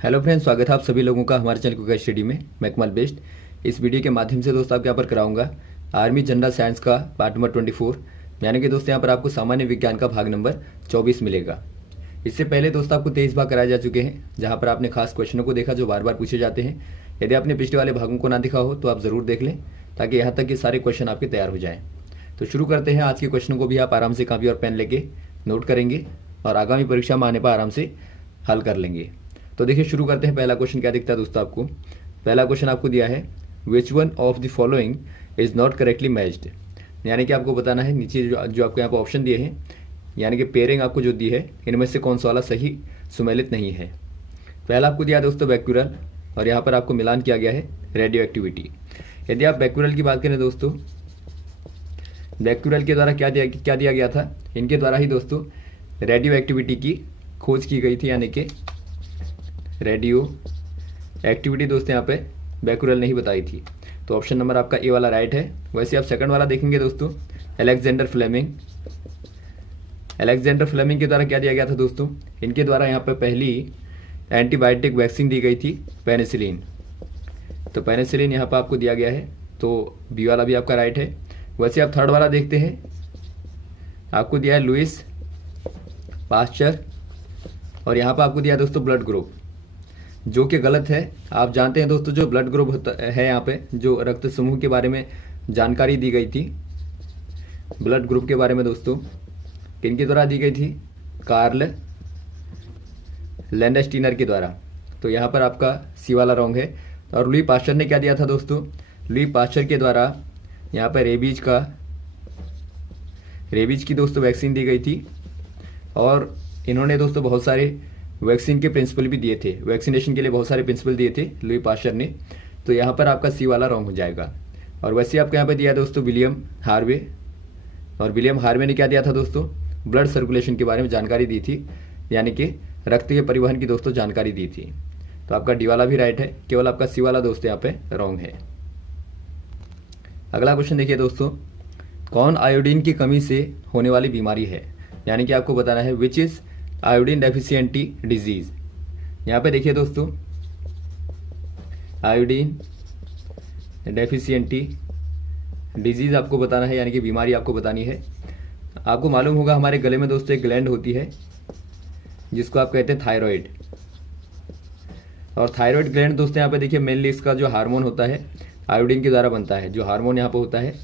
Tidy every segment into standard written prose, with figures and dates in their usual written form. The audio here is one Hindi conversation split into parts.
हेलो फ्रेंड्स, स्वागत है आप सभी लोगों का हमारे चैनल क्विक स्टडी में। मैं कमल बेस्ट। इस वीडियो के माध्यम से दोस्तों आपके यहाँ पर कराऊंगा आर्मी जनरल साइंस का पार्ट नंबर 24, यानी कि दोस्तों यहाँ पर आपको सामान्य विज्ञान का भाग नंबर 24 मिलेगा। इससे पहले दोस्तों आपको 23 भाग कराए जा चुके हैं, जहाँ पर आपने खास क्वेश्चनों को देखा जो बार बार पूछे जाते हैं। यदि आपने पिछले वाले भागों को ना देखा हो तो आप ज़रूर देख लें, ताकि यहाँ तक कि सारे क्वेश्चन आपके तैयार हो जाएँ। तो शुरू करते हैं। आज के क्वेश्चनों को भी आप आराम से कापी और पेन लेके नोट करेंगे और आगामी परीक्षा में आने पर आराम से हल कर लेंगे। तो देखिए शुरू करते हैं। पहला क्वेश्चन क्या दिखता है दोस्तों आपको। पहला क्वेश्चन आपको दिया है which one of the following is not correctly matched, यानी कि आपको बताना है नीचे जो आपको यहाँ पर ऑप्शन दिए हैं, यानी कि पेयरिंग आपको जो दी है, इनमें से कौन सा वाला सही सुमेलित नहीं है। पहला आपको दिया है दोस्तों बैक्यूरल, और यहाँ पर आपको मिलान किया गया है रेडियो एक्टिविटी। यदि आप बैक्यूरल की बात करें दोस्तों, बैक्यूरल के द्वारा क्या दिया गया था, इनके द्वारा ही दोस्तों रेडियो एक्टिविटी की खोज की गई थी, यानी कि रेडियो एक्टिविटी दोस्तों यहाँ पे बैक्यूरल नहीं बताई थी। तो ऑप्शन नंबर आपका ए वाला राइट है। वैसे आप सेकंड वाला देखेंगे दोस्तों, अलेक्जेंडर फ्लेमिंग। अलेक्जेंडर फ्लेमिंग के द्वारा क्या दिया गया था दोस्तों, इनके द्वारा यहाँ पर पहली एंटीबायोटिक वैक्सीन दी गई थी, पेनिसिलिन। तो पेनिसिलिन यहाँ पर आपको दिया गया है, तो बी वाला भी आपका राइट है। वैसे आप थर्ड वाला देखते हैं, आपको दिया है लुइस पास्चर, और यहाँ पर आपको दिया है दोस्तों ब्लड ग्रुप, जो कि गलत है। आप जानते हैं दोस्तों, जो ब्लड ग्रुप होता है, यहाँ पे जो रक्त समूह के बारे में जानकारी दी गई थी, ब्लड ग्रुप के बारे में दोस्तों किनके द्वारा दी गई थी, कार्ल लैंडस्टीनर के द्वारा। तो यहाँ पर आपका सी वाला रॉन्ग है। और लुई पास्चर ने क्या दिया था दोस्तों, लुई पास्चर के द्वारा यहाँ पर रेबीज की दोस्तों वैक्सीन दी गई थी, और इन्होंने दोस्तों बहुत सारे वैक्सीन के प्रिंसिपल भी दिए थे, वैक्सीनेशन के लिए बहुत सारे प्रिंसिपल दिए थे लुई पास्चर ने। तो यहाँ पर आपका सी वाला रॉन्ग हो जाएगा। और वैसे आपको यहाँ पर दिया दोस्तों विलियम हार्वे, और विलियम हार्वे ने क्या दिया था दोस्तों, ब्लड सर्कुलेशन के बारे में जानकारी दी थी, यानी कि रक्त के परिवहन की दोस्तों जानकारी दी थी। तो आपका डी वाला भी राइट है, केवल आपका सी वाला दोस्तों यहाँ पे रॉन्ग है। अगला क्वेश्चन देखिए दोस्तों, कौन आयोडीन की कमी से होने वाली बीमारी है, यानी कि आपको बताना है विच इज आयोडीन डेफिशिएंटी डिजीज। यहाँ पे देखिए दोस्तों, आयोडीन डेफिशिएंटी डिजीज आपको बताना है, यानी कि बीमारी आपको बतानी है। आपको मालूम होगा हमारे गले में दोस्तों एक ग्लैंड होती है जिसको आप कहते हैं थायराइड। और थायराइड ग्लैंड दोस्तों यहाँ पे देखिए मेनली इसका जो हार्मोन होता है आयोडीन के द्वारा बनता है। जो हार्मोन यहाँ पे होता है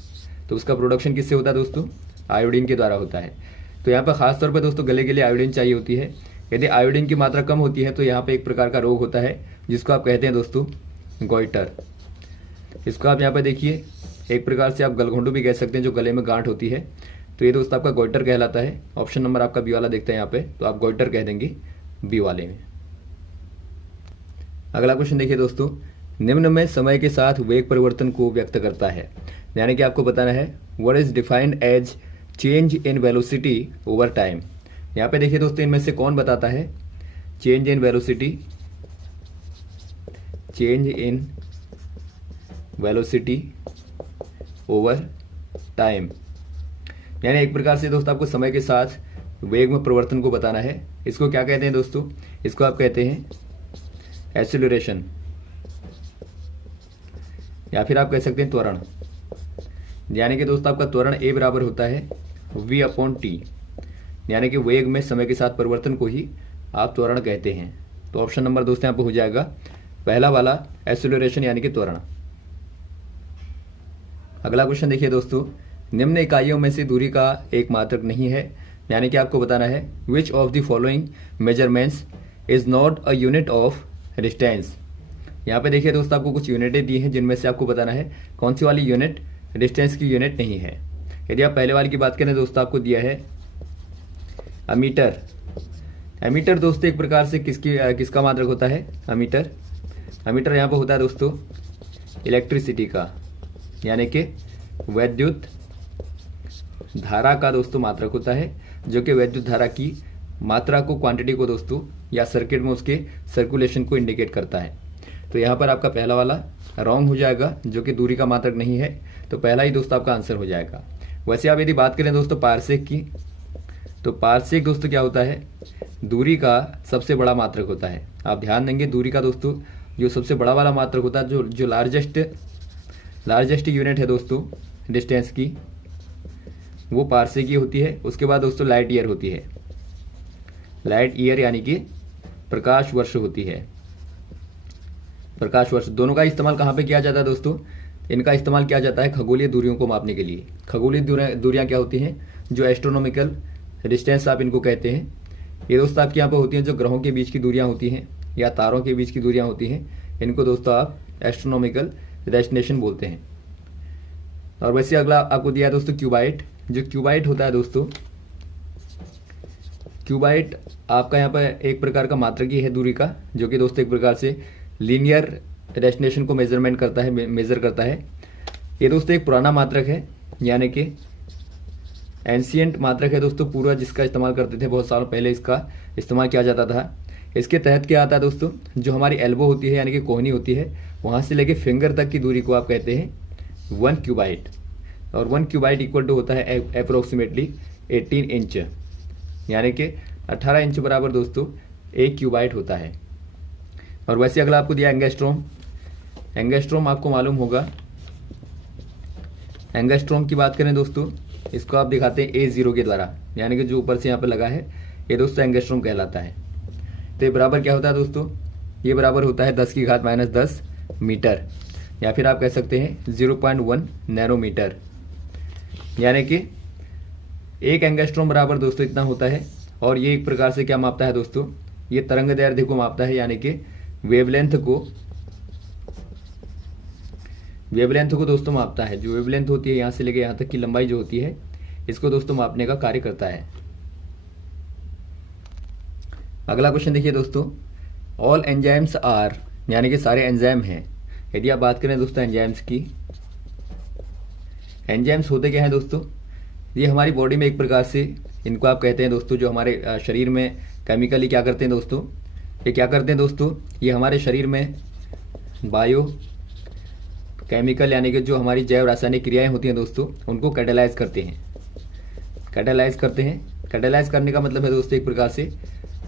तो उसका प्रोडक्शन किससे होता है दोस्तों, आयोडीन के द्वारा होता है। तो यहाँ पर खास तौर पर दोस्तों गले के लिए आयोडीन चाहिए होती है। यदि आयोडीन की मात्रा कम होती है तो यहाँ पे एक प्रकार का रोग होता है जिसको आप कहते हैं दोस्तों गोइटर। इसको आप यहाँ पे देखिए, एक प्रकार से आप गलघोंटू भी कह सकते हैं, जो गले में गांठ होती है। तो ये दोस्तों आपका गोइटर कहलाता है। ऑप्शन नंबर आपका बी वाला देखते हैं यहाँ पे, तो आप गोइटर कह देंगे बी वाले में। अगला क्वेश्चन देखिए दोस्तों, निम्न में समय के साथ वेग परिवर्तन को व्यक्त करता है, यानी कि आपको बताना है what is defined as change in velocity over time. यहाँ पे देखिए दोस्तों, इनमें से कौन बताता है change in velocity, change in velocity over time, यानी एक प्रकार से दोस्तों आपको समय के साथ वेग में परिवर्तन को बताना है। इसको क्या कहते हैं दोस्तों, इसको आप कहते हैं एक्सेलरेशन, या फिर आप कह सकते हैं त्वरण। यानी कि दोस्तों आपका त्वरण ए बराबर होता है v/t, यानी कि वेग में समय के साथ परिवर्तन को ही आप त्वरण कहते हैं। तो ऑप्शन नंबर दोस्तों यहाँ पे हो जाएगा पहला वाला एक्सेलरेशन, यानी कि त्वरण। अगला क्वेश्चन देखिए दोस्तों, निम्न इकाइयों में से दूरी का एक मात्रक नहीं है, यानी कि आपको बताना है which of the following measurements is not a unit of distance. यहाँ पे देखिए दोस्तों आपको कुछ यूनिटें दी हैं, जिनमें से आपको बताना है कौन सी वाली यूनिट डिस्टेंस की यूनिट नहीं है। यदि आप पहले वाले की बात करें दोस्तों, आपको दिया है अमीटर। अमीटर दोस्तों एक प्रकार से किसका मात्रक होता है, अमीटर। अमीटर यहाँ पर होता है दोस्तों इलेक्ट्रिसिटी का, यानी कि वैद्युत धारा का दोस्तों मात्रक होता है, जो कि वैद्युत धारा की मात्रा को, क्वांटिटी को दोस्तों, या सर्किट में उसके सर्कुलेशन को इंडिकेट करता है। तो यहाँ पर आपका पहला वाला रॉन्ग हो जाएगा, जो कि दूरी का मात्रक नहीं है। तो पहला ही दोस्तों आपका आंसर हो जाएगा। वैसे आप यदि बात करें दोस्तों पारसेक की, तो पार्सेक दोस्तों क्या होता है, दूरी का सबसे बड़ा मात्रक होता है। आप ध्यान देंगे दूरी का दोस्तों जो सबसे बड़ा वाला मात्रक होता है, जो लार्जेस्ट यूनिट है दोस्तों डिस्टेंस की, वो पार्सेक की होती है। उसके बाद दोस्तों लाइट ईयर होती है, लाइट ईयर यानी कि प्रकाश वर्ष होती है। प्रकाश वर्ष दोनों का इस्तेमाल कहाँ पे किया जाता है दोस्तों, इनका इस्तेमाल किया जाता है खगोलीय दूरियों को मापने के लिए। खगोलीय दूरियां क्या होती हैं, जो एस्ट्रोनॉमिकल डिस्टेंस आप इनको कहते हैं। ये दोस्तों आपके यहाँ पर होती हैं जो ग्रहों के बीच की दूरियां होती हैं या तारों के बीच की दूरियां होती हैं, इनको दोस्तों आप एस्ट्रोनॉमिकल डेस्टिनेशन बोलते हैं। और वैसे अगला आपको दिया है दोस्तों क्यूबाइट। जो क्यूबाइट होता है दोस्तों, क्यूबाइट आपका यहाँ पर एक प्रकार का मात्रक ही है दूरी का, जो कि दोस्तों एक प्रकार से लीनियर डेस्टिनेशन को मेजर करता है। ये दोस्तों एक पुराना मात्रक है, यानी कि एंशियंट मात्रक है दोस्तों पूरा, जिसका इस्तेमाल करते थे बहुत सालों पहले, इसका इस्तेमाल किया जाता था। इसके तहत क्या आता है दोस्तों, जो हमारी एल्बो होती है यानी कि कोहनी होती है, वहाँ से लेके फिंगर तक की दूरी को आप कहते हैं 1 क्यूबाइट। और 1 क्यूबाइट इक्वल टू होता है अप्रोक्सीमेटली 18 इंच, यानी कि 18 इंच बराबर दोस्तों 1 क्यूबाइट होता है। और वैसे अगला आपको दिया एंगस्ट्रोम। एंगस्ट्रोम आपको मालूम होगा, एंगस्ट्रोम की बात करें दोस्तों, इसको आप दिखाते हैं A0 के द्वारा, यानी कि जो ऊपर से यहाँ पर लगा है ये दोस्तों एंगस्ट्रोम कहलाता है। तो ये बराबर क्या होता है दोस्तों, ये बराबर होता है 10⁻⁻10 मीटर, या फिर आप कह सकते हैं 0.1 नैनोमीटर। यानी कि एक एंगस्ट्रोम बराबर दोस्तों इतना होता है। और ये एक प्रकार से क्या मापता है दोस्तों, ये तरंग दैर्ध्य को मापता है, यानी कि वेवलेंथ को दोस्तों मापता है। जो वेवलेंथ होती है यहाँ से लेके यहाँ तक की लंबाई जो होती है, इसको दोस्तों मापने का कार्य करता है। अगला क्वेश्चन देखिए दोस्तों, ऑल एंजाइम्स आर, यानी कि सारे एंजाइम हैं। यदि आप बात करें दोस्तों एंजाइम्स की, एंजाइम्स होते क्या हैं दोस्तों, ये हमारी बॉडी में एक प्रकार से इनको आप कहते हैं दोस्तों, जो हमारे शरीर में केमिकली क्या करते हैं दोस्तों, ये क्या करते हैं दोस्तों, ये हमारे शरीर में बायो केमिकल यानी कि जो हमारी जैव रासायनिक क्रियाएं होती हैं दोस्तों, उनको कैटालाइज करते हैं। कैटालाइज करने का मतलब है दोस्तों एक प्रकार से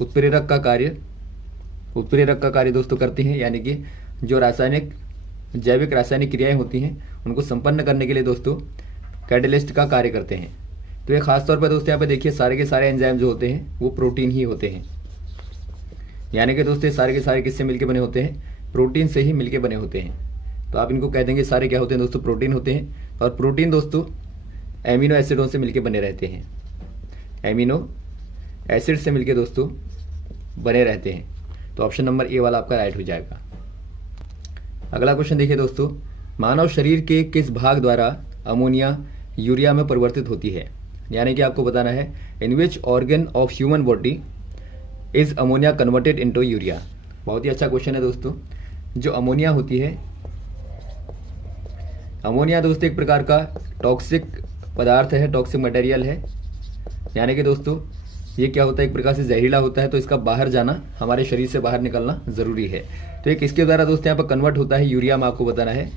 उत्प्रेरक का कार्य दोस्तों करते हैं, यानी कि जो जैविक रासायनिक क्रियाएं होती हैं उनको संपन्न करने के लिए दोस्तों कैटलिस्ट का कार्य करते हैं। तो ये खासतौर पर दोस्तों यहाँ पे देखिए सारे के सारे एंजाइम जो होते हैं वो प्रोटीन ही होते हैं, यानी कि दोस्तों सारे के सारे किससे मिलके बने होते हैं, प्रोटीन से ही मिलके बने होते हैं। तो आप इनको कह देंगे सारे क्या होते हैं दोस्तों, प्रोटीन होते हैं। और प्रोटीन दोस्तों एमिनो एसिडों से मिलके बने रहते हैं, एमिनो एसिड से मिलके दोस्तों बने रहते हैं। तो ऑप्शन नंबर ए वाला आपका राइट हो जाएगा। अगला क्वेश्चन देखिए दोस्तों, मानव शरीर के किस भाग द्वारा अमोनिया यूरिया में परिवर्तित होती है, यानी कि आपको बताना है in which organ of human body is ammonia converted into urea. बहुत ही अच्छा क्वेश्चन है दोस्तों। जो अमोनिया होती है, अमोनिया दोस्तों एक प्रकार का टॉक्सिक पदार्थ है, टॉक्सिक मटेरियल है, यानी कि दोस्तों ये क्या होता है, एक प्रकार से जहरीला होता है। तो इसका बाहर जाना, हमारे शरीर से बाहर निकलना जरूरी है। तो ये किसके द्वारा दोस्तों यहाँ पर कन्वर्ट होता है, यूरिया में आपको बताना है।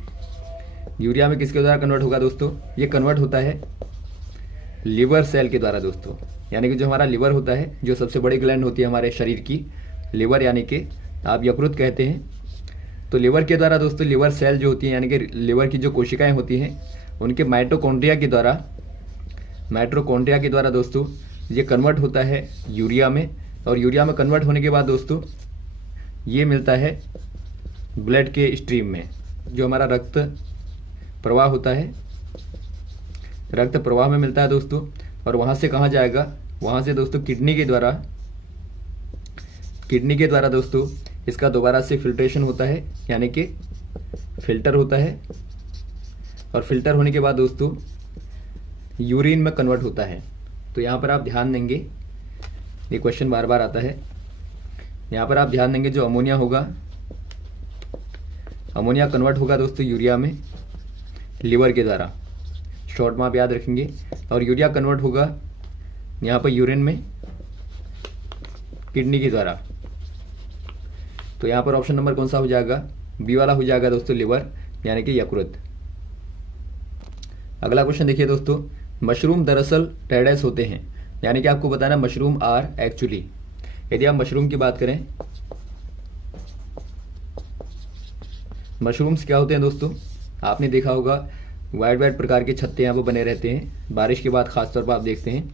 यूरिया में किसके द्वारा कन्वर्ट होगा दोस्तों, ये कन्वर्ट होता है लिवर सेल के द्वारा दोस्तों, यानी कि जो हमारा लिवर होता है, जो सबसे बड़ी ग्लैंड होती है हमारे शरीर की, लिवर यानी कि आप यकृत कहते हैं। तो लिवर के द्वारा दोस्तों लिवर सेल जो होती है, यानी कि लिवर की जो कोशिकाएं होती हैं, उनके माइटोकॉन्ड्रिया के द्वारा दोस्तों ये कन्वर्ट होता है यूरिया में। और यूरिया में कन्वर्ट होने के बाद दोस्तों ये मिलता है ब्लड के स्ट्रीम में, जो हमारा रक्त प्रवाह होता है, रक्त प्रवाह में मिलता है दोस्तों। और वहाँ से कहाँ जाएगा, वहाँ से दोस्तों किडनी के द्वारा दोस्तों इसका दोबारा से फिल्ट्रेशन होता है, यानी कि फिल्टर होता है। और फिल्टर होने के बाद दोस्तों यूरिन में कन्वर्ट होता है। तो यहाँ पर आप ध्यान देंगे, ये क्वेश्चन बार बार आता है, यहाँ पर आप ध्यान देंगे जो अमोनिया होगा, अमोनिया कन्वर्ट होगा दोस्तों यूरिया में लिवर के द्वारा, शॉर्ट में आप याद रखेंगे। और यूरिया कन्वर्ट होगा यहाँ पर यूरिन में किडनी के द्वारा। तो यहाँ पर ऑप्शन नंबर कौन सा हो जाएगा, बी वाला हो जाएगा दोस्तों, लिवर यानी कि यकृत। अगला क्वेश्चन देखिए दोस्तों, मशरूम दरअसल टेरेस होते हैं, यानी कि आपको बताना मशरूम आर एक्चुअली। यदि आप मशरूम की बात करें, मशरूम्स क्या होते हैं दोस्तों, आपने देखा होगा वाइट वाइट प्रकार के छत्ते यहाँ पर बने रहते हैं, बारिश के बाद खासतौर पर आप देखते हैं।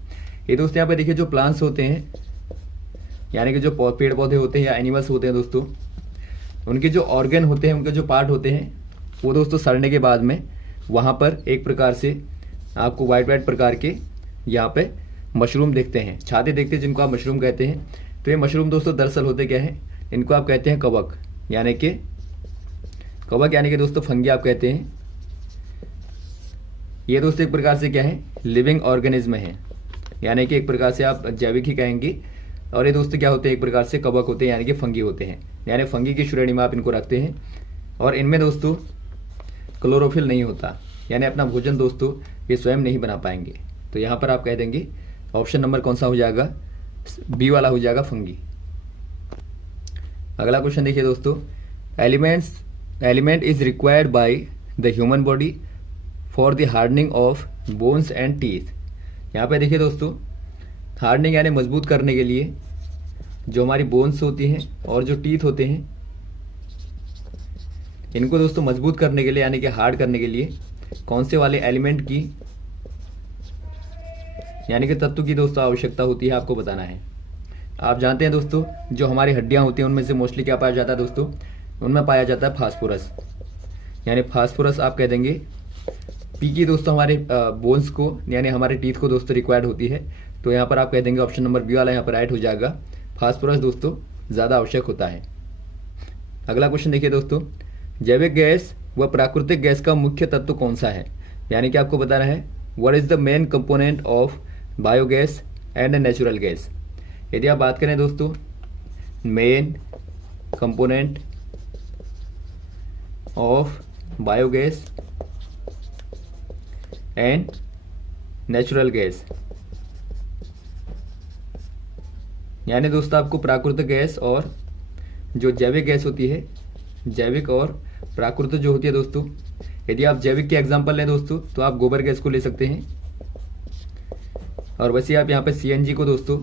ये दोस्तों यहाँ पे देखिए जो प्लांट्स होते हैं, यानी कि जो पेड़ पौधे होते हैं या एनिमल्स होते हैं दोस्तों, उनके जो ऑर्गन होते हैं, उनके जो पार्ट होते हैं, वो दोस्तों सड़ने के बाद में वहाँ पर एक प्रकार से आपको वाइट वाइट प्रकार के यहाँ पे मशरूम देखते हैं, छाते देखते हैं, जिनको आप मशरूम कहते हैं। तो ये मशरूम दोस्तों दरअसल होते क्या है, इनको आप कहते हैं कवक, यानी कि दोस्तों फंगी आप कहते हैं। ये दोस्तों एक प्रकार से क्या है, लिविंग ऑर्गेनिज्म है, यानी कि एक प्रकार से आप जैविक ही कहेंगे। और ये दोस्तों क्या होते हैं, एक प्रकार से कवक होते हैं, यानी कि फंगी होते हैं, यानी फंगी की श्रेणी में आप इनको रखते हैं। और इनमें दोस्तों क्लोरोफिल नहीं होता, यानी अपना भोजन दोस्तों ये स्वयं नहीं बना पाएंगे। तो यहाँ पर आप कह देंगे ऑप्शन नंबर कौन सा हो जाएगा, बी वाला हो जाएगा, फंगी। अगला क्वेश्चन देखिए दोस्तों, element is required by the human body for the hardening of bones and teeth. यहाँ पे देखिए दोस्तों, हार्डनिंग यानी मजबूत करने के लिए जो हमारी बोन्स होती हैं और जो टीथ होते हैं, इनको दोस्तों मजबूत करने के लिए यानी कि हार्ड करने के लिए कौन से वाले एलिमेंट की यानी कि तत्व की दोस्तों आवश्यकता होती है, आपको बताना है। आप जानते हैं दोस्तों, जो हमारी हड्डियां होती हैं उनमें से मोस्टली क्या पाया जाता है दोस्तों, उनमें पाया जाता है फास्फोरस, यानी फास्फोरस आप कह देंगे पी की दोस्तों हमारे बोन्स को यानी हमारे टीथ को दोस्तों रिक्वायर्ड होती है। तो यहाँ पर आप कह देंगे ऑप्शन नंबर बी वाला यहाँ पर राइट हो जाएगा, फास्फोरस दोस्तों ज़्यादा आवश्यक होता है। अगला क्वेश्चन देखिए दोस्तों, जैविक गैस व प्राकृतिक गैस का मुख्य तत्व कौन सा है, यानी कि आपको बताना है what is the main component of biogas and natural gas. यदि आप बात करें दोस्तों main component of biogas and natural gas, यानी दोस्तों आपको प्राकृतिक गैस और जो जैविक गैस होती है, जैविक और प्राकृतिक जो होती है दोस्तों, यदि आप जैविक के एग्जांपल लें दोस्तों तो आप गोबर गैस को ले सकते हैं, और वैसे आप यहाँ पे सीएनजी को दोस्तों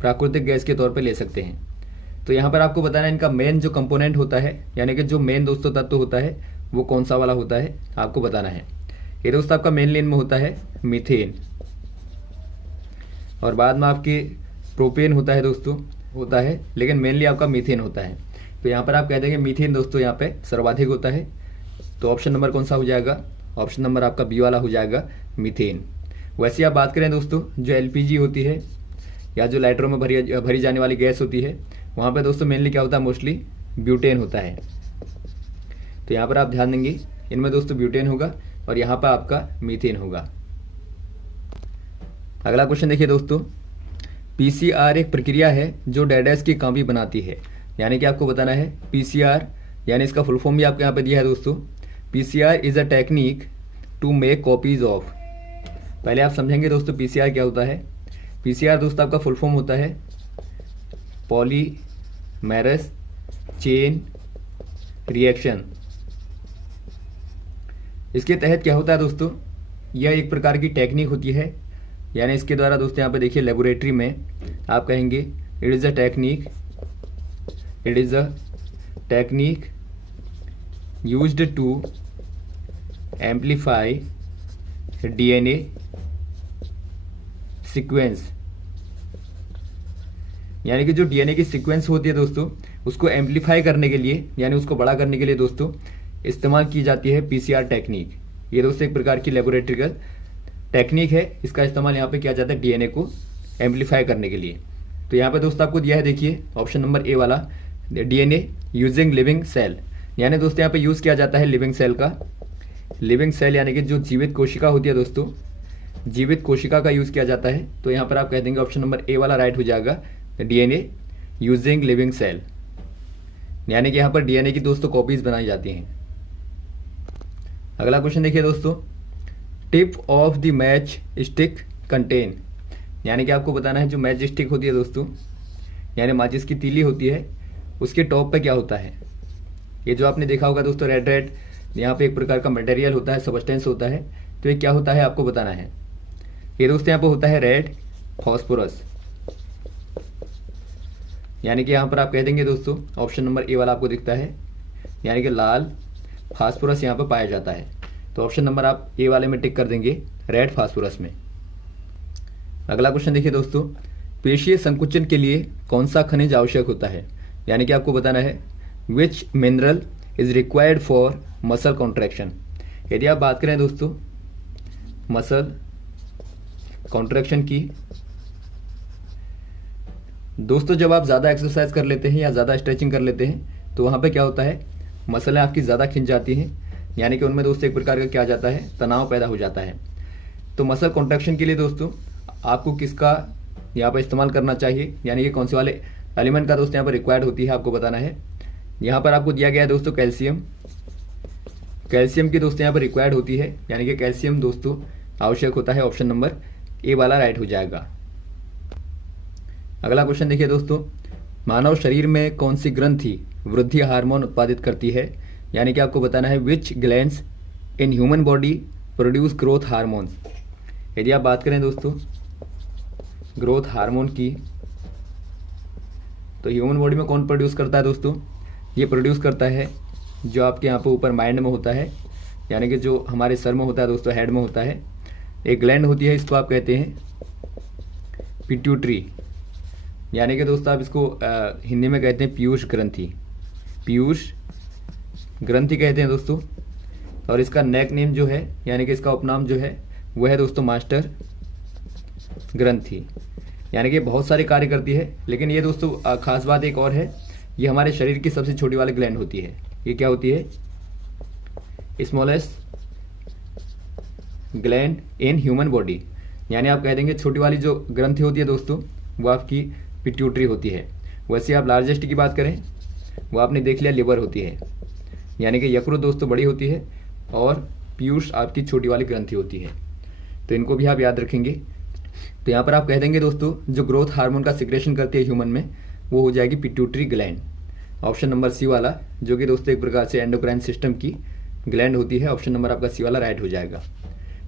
प्राकृतिक गैस के तौर पे ले सकते हैं। तो यहाँ पर आपको बताना है इनका मेन जो कंपोनेंट होता है, यानी कि जो मेन दोस्तों तत्व होता है वो कौन सा वाला होता है, आपको बताना है। ये दोस्तों आपका मेन लेन में होता है मीथेन, और बाद में आपके प्रोपेन होता है दोस्तों, होता है, लेकिन मेनली आपका मीथेन होता है। तो यहाँ पर आप कह देंगे मीथेन दोस्तों यहाँ पे सर्वाधिक होता है। तो ऑप्शन नंबर कौन सा हो जाएगा, ऑप्शन नंबर आपका बी वाला हो जाएगा, मीथेन। वैसे आप बात करें दोस्तों जो एलपीजी होती है या जो लाइटरों में भरी जाने वाली गैस होती है, वहाँ पे दोस्तों मेनली क्या होता है, मोस्टली ब्यूटेन होता है। तो यहाँ पर आप ध्यान देंगे इनमें दोस्तों ब्यूटेन होगा और यहाँ पर आपका मीथेन होगा। अगला क्वेश्चन देखिए दोस्तों, पीसीआर एक प्रक्रिया है जो डैडेस की कापी बनाती है, यानी कि आपको बताना है पीसीआर, यानी इसका फुल फॉर्म भी आपको यहाँ पे दिया है दोस्तों, PCR is a technique to make copies of. पहले आप समझेंगे दोस्तों पीसीआर क्या होता है। पीसीआर दोस्तों आपका फुल फॉर्म होता है पॉलीमेरस चेन रिएक्शन। इसके तहत क्या होता है दोस्तों, यह एक प्रकार की टेक्निक होती है, यानी इसके द्वारा दोस्तों यहाँ पे देखिए लेबोरेटरी में आप कहेंगे it is a technique used to amplify DNA sequence, यानी कि जो डीएनए की सीक्वेंस होती है दोस्तों उसको एम्पलीफाई करने के लिए यानी उसको बड़ा करने के लिए दोस्तों इस्तेमाल की जाती है पीसीआर टेक्निक। ये दोस्तों एक प्रकार की लेबोरेटरिकल टेक्निक है, इसका इस्तेमाल यहाँ पे किया जाता है डीएनए को एम्पलीफाई करने के लिए। तो यहाँ पे दोस्तों आपको दिया है देखिए ऑप्शन नंबर ए वाला, डीएनए यूजिंग लिविंग सेल, यानी दोस्तों यहाँ पे यूज़ किया जाता है लिविंग सेल का। लिविंग सेल यानी कि जो जीवित कोशिका होती है दोस्तों, जीवित कोशिका का यूज़ किया जाता है। तो यहाँ पर आप कह देंगे ऑप्शन नंबर ए वाला राइट हो जाएगा, डीएनए यूजिंग लिविंग सेल, यानी कि यहाँ पर डीएनए की दोस्तों कॉपीज बनाई जाती हैं। अगला क्वेश्चन देखिए दोस्तों, tip of the match stick contain, यानी कि आपको बताना है जो मैच स्टिक होती है दोस्तों, यानी माचिस की तीली होती है, उसके टॉप पे क्या होता है। ये जो आपने देखा होगा दोस्तों रेड रेड यहाँ पे एक प्रकार का मटेरियल होता है, सबस्टेंस होता है। तो ये क्या होता है आपको बताना है। ये दोस्तों यहाँ पे होता है रेड फॉस्फोरस, यानी कि यहाँ पर आप कह देंगे दोस्तों ऑप्शन नंबर ए वाला आपको दिखता है, यानी कि लाल फास्फोरस यहाँ पर पाया जाता है। तो ऑप्शन नंबर आप ए वाले में टिक कर देंगे, रेड फास्फोरस में। अगला क्वेश्चन देखिए दोस्तों, पेशीय संकुचन के लिए कौन सा खनिज आवश्यक होता है, यानी कि आपको बताना है विच mineral is required for muscle contraction. यदि आप बात करें दोस्तों मसल कॉन्ट्रैक्शन की, दोस्तों जब आप ज़्यादा एक्सरसाइज कर लेते हैं या ज़्यादा स्ट्रेचिंग कर लेते हैं तो वहाँ पे क्या होता है, मसलें आपकी ज़्यादा खिंच जाती हैं, यानी कि उनमें दोस्तों एक प्रकार का क्या जाता है, तनाव पैदा हो जाता है। तो मसल कॉन्ट्रैक्शन के लिए दोस्तों आपको किसका यहाँ पर इस्तेमाल करना चाहिए, यानी कि कौन से वाले एलिमेंट का दोस्तों यहाँ पर रिक्वायर्ड होती है आपको बताना है। यहाँ पर आपको दिया गया है दोस्तों कैल्शियम, कैल्शियम की दोस्तों यहाँ पर रिक्वायर्ड होती है, यानी कि कैल्शियम दोस्तों आवश्यक होता है। ऑप्शन नंबर ए वाला राइट हो जाएगा। अगला क्वेश्चन देखिए दोस्तों, मानव शरीर में कौन सी ग्रंथि वृद्धि हार्मोन उत्पादित करती है, यानी कि आपको बताना है which glands in human body produce growth hormones. यदि आप बात करें दोस्तों ग्रोथ हार्मोन की, तो ह्यूमन बॉडी में कौन प्रोड्यूस करता है दोस्तों, ये प्रोड्यूस करता है जो आपके यहाँ पर ऊपर माइंड में होता है, यानी कि जो हमारे सर में होता है दोस्तों, हेड में होता है, एक ग्लैंड होती है, इसको आप कहते हैं पिट्यूटरी, यानी कि दोस्तों आप इसको हिंदी में कहते हैं पीयूष ग्रंथि, पीयूष ग्रंथि कहते हैं दोस्तों। और इसका नेक नेम जो है, यानी कि इसका उपनाम जो है वो है दोस्तों मास्टर ग्रंथि, यानी कि बहुत सारे कार्य करती है। लेकिन ये दोस्तों खास बात एक और है, ये हमारे शरीर की सबसे छोटी वाली ग्लैंड होती है। ये क्या होती है, smallest gland in human body, यानी आप कह देंगे छोटी वाली जो ग्रंथि होती है दोस्तों वो आपकी पिट्यूटरी होती है। वैसे आप लार्जेस्ट की बात करें वो आपने देख लिया लिवर होती है, यानी कि यकृत दोस्तों बड़ी होती है और पीयूष आपकी छोटी वाली ग्रंथि होती है। तो इनको भी आप याद रखेंगे। तो यहाँ पर आप कह देंगे दोस्तों जो ग्रोथ हार्मोन का सिक्रेशन करती है ह्यूमन में वो हो जाएगी pituitary gland, option number C वाला, जो कि दोस्तों एक प्रकार से एंडोक्राइन सिस्टम की ग्लैंड होती है। ऑप्शन नंबर आपका सी वाला राइट हो जाएगा।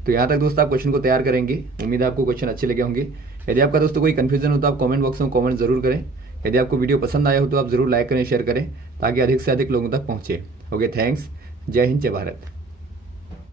तो यहाँ तक दोस्तों आप क्वेश्चन को तैयार करेंगे। उम्मीद है आपको क्वेश्चन अच्छे लगे होंगे। यदि आपका दोस्तों कोई कंफ्यूजन हो तो आप कमेंट बॉक्स में कमेंट जरूर करें। यदि आपको वीडियो पसंद आया हो तो आप जरूर लाइक करें, शेयर करें, ताकि अधिक से अधिक लोगों तक पहुँचे। Okay, thanks. जय हिंद, जय भारत।